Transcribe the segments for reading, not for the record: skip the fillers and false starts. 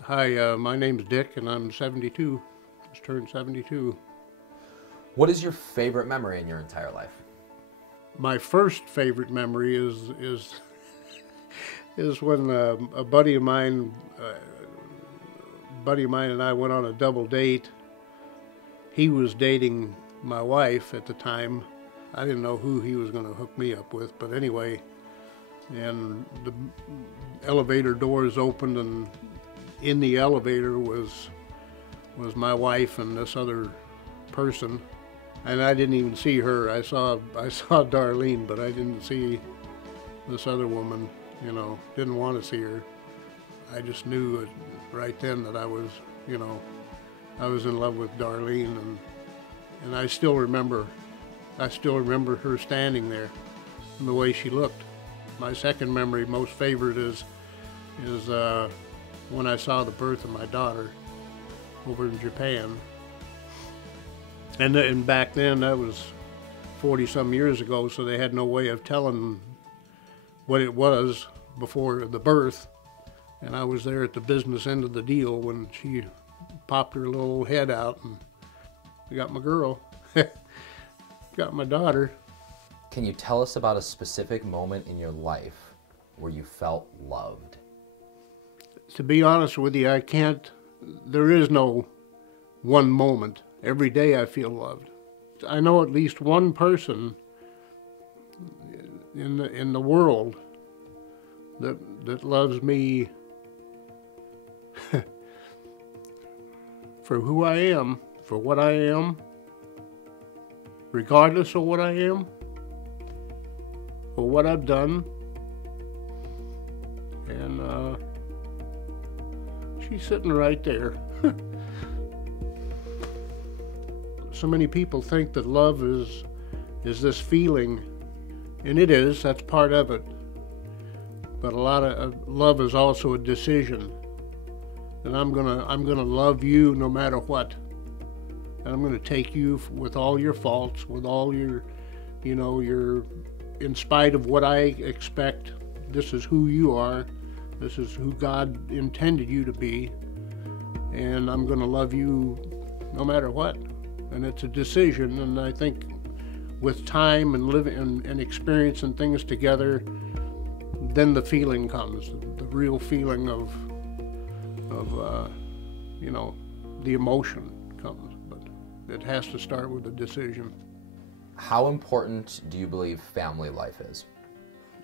Hi, my name's Dick, and I'm 72. Just turned 72. What is your favorite memory in your entire life? My first favorite memory is when a buddy of mine and I went on a double date. He was dating my wife at the time. I didn't know who he was going to hook me up with, but anyway, and the elevator doors opened, and in the elevator was my wife and this other person, and I didn't even see her. I saw Darlene, but I didn't see this other woman. Didn't want to see her. I just knew right then that I was in love with Darlene, and I still remember her standing there and the way she looked. My second memory, most favorite, is when I saw the birth of my daughter over in Japan. And back then, that was 40-some years ago, so they had no way of telling what it was before the birth. And I was there at the business end of the deal when she popped her little head out, and I got my girl, got my daughter. Can you tell us about a specific moment in your life where you felt loved? To be honest with you, there is no one moment. Every day I feel loved. I know at least one person in the world that loves me for who I am, for what I am, regardless of what I am, or what I've done. And she's sitting right there. So many people think that love is this feeling, and it is. That's part of it. But a lot of love is also a decision. And I'm gonna love you no matter what. And I'm gonna take you with all your faults, with all your, in spite of what I expect. This is who you are. This is who God intended you to be. And I'm gonna love you no matter what. And it's a decision, and I think with time and living and experiencing things together, then the feeling comes, the real feeling of the emotion comes. But it has to start with a decision. How important do you believe family life is?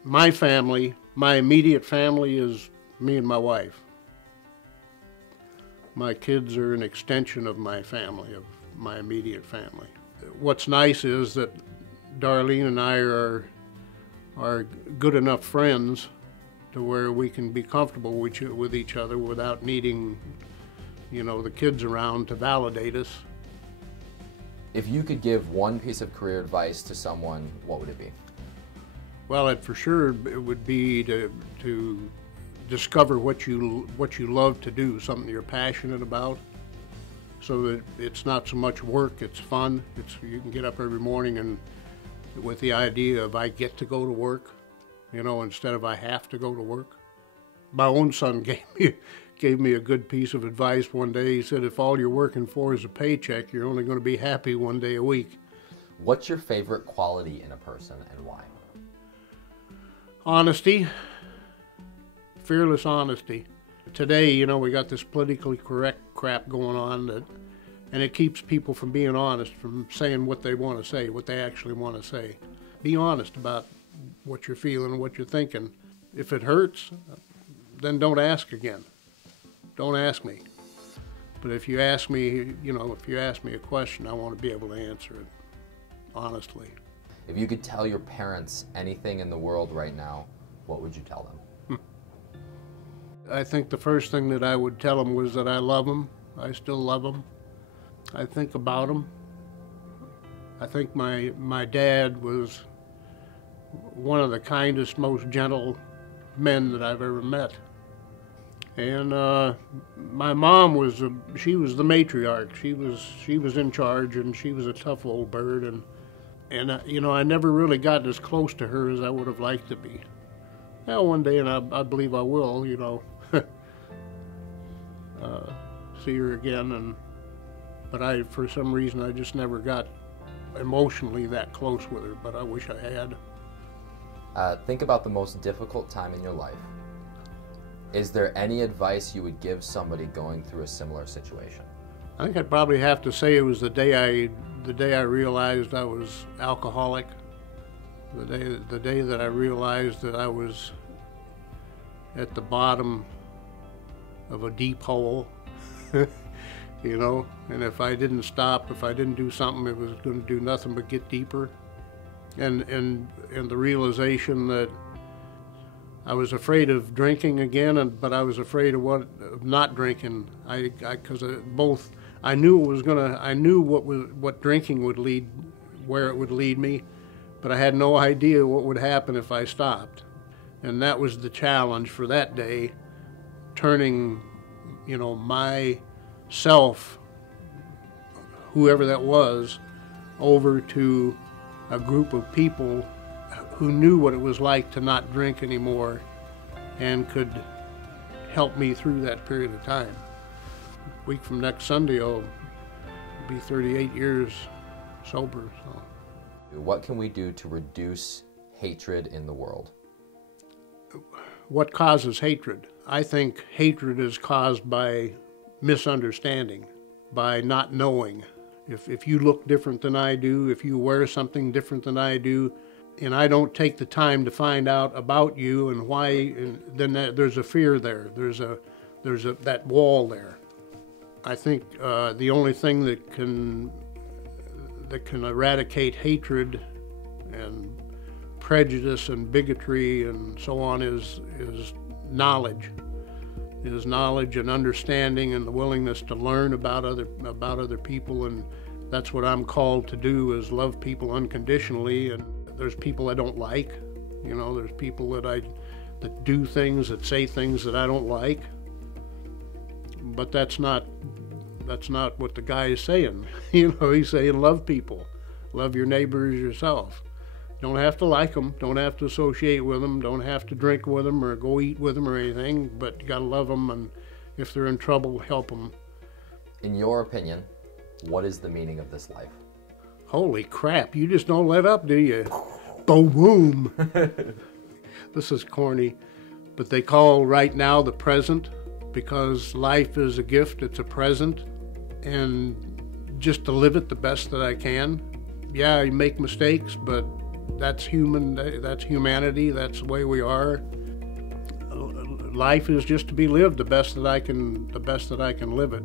My family, my immediate family, is me and my wife. My kids are an extension of my family, of my immediate family. What's nice is that Darlene and I are good enough friends to where we can be comfortable with each other without needing, the kids around to validate us. If you could give one piece of career advice to someone, what would it be? Well, it would be to discover what you love to do, something you're passionate about, so that it's not so much work, it's fun. You can get up every morning and with the idea of I get to go to work, instead of I have to go to work. My own son gave me a good piece of advice one day. He said, if all you're working for is a paycheck, you're only going to be happy one day a week. What's your favorite quality in a person and why? Honesty, fearless honesty. Today, we got this politically correct crap going on and it keeps people from being honest, from saying what they want to say, what they actually want to say. Be honest about what you're feeling, what you're thinking. If it hurts, then don't ask again. Don't ask me. But if you ask me, a question, I want to be able to answer it honestly. If you could tell your parents anything in the world right now, what would you tell them? I think the first thing that I would tell them was that I love them. I still love them. I think about them. I think my dad was one of the kindest, most gentle men that I've ever met. And my mom she was the matriarch. She was in charge, and she was a tough old bird. And I never really got as close to her as I would have liked to be. Well, one day, and I believe I will, see her again, but for some reason, I just never got emotionally that close with her, but I wish I had. Think about the most difficult time in your life. Is there any advice you would give somebody going through a similar situation? I think I'd probably have to say it was the day I realized I was alcoholic. The day that I realized that I was at the bottom of a deep hole, you know, and if I didn't stop, if I didn't do something, it was going to do nothing but get deeper. And the realization that I was afraid of drinking again, but I was afraid of not drinking. Because both, I knew what drinking would lead, where it would lead me, but I had no idea what would happen if I stopped. And that was the challenge for that day, turning, you know, myself, whoever that was, over to a group of people who knew what it was like to not drink anymore and could help me through that period of time. A week from next Sunday, I'll be 38 years sober. So. What can we do to reduce hatred in the world? What causes hatred? I think hatred is caused by misunderstanding, by not knowing. If you look different than I do, if you wear something different than I do, and I don't take the time to find out about you and why, and then there's a fear there. There's that wall there. I think the only thing that can eradicate hatred and prejudice and bigotry and so on is knowledge. Is knowledge and understanding and the willingness to learn about other people, and that's what I'm called to do, is love people unconditionally. And there's people I don't like, you know, there's people that do things, that say things that I don't like, but that's not what the guy is saying. You know, he's saying love people, love your neighbor as yourself. Don't have to like them, don't have to associate with them, don't have to drink with them or go eat with them or anything, but you gotta love them, and if they're in trouble, help them. In your opinion, what is the meaning of this life? Holy crap, you just don't let up, do you? Boom, boom. This is corny, but they call right now the present, because life is a gift, it's a present, and just to live it the best that I can. Yeah, you make mistakes, but that's human, that's humanity, that's the way we are. Life is just to be lived the best that I can live it.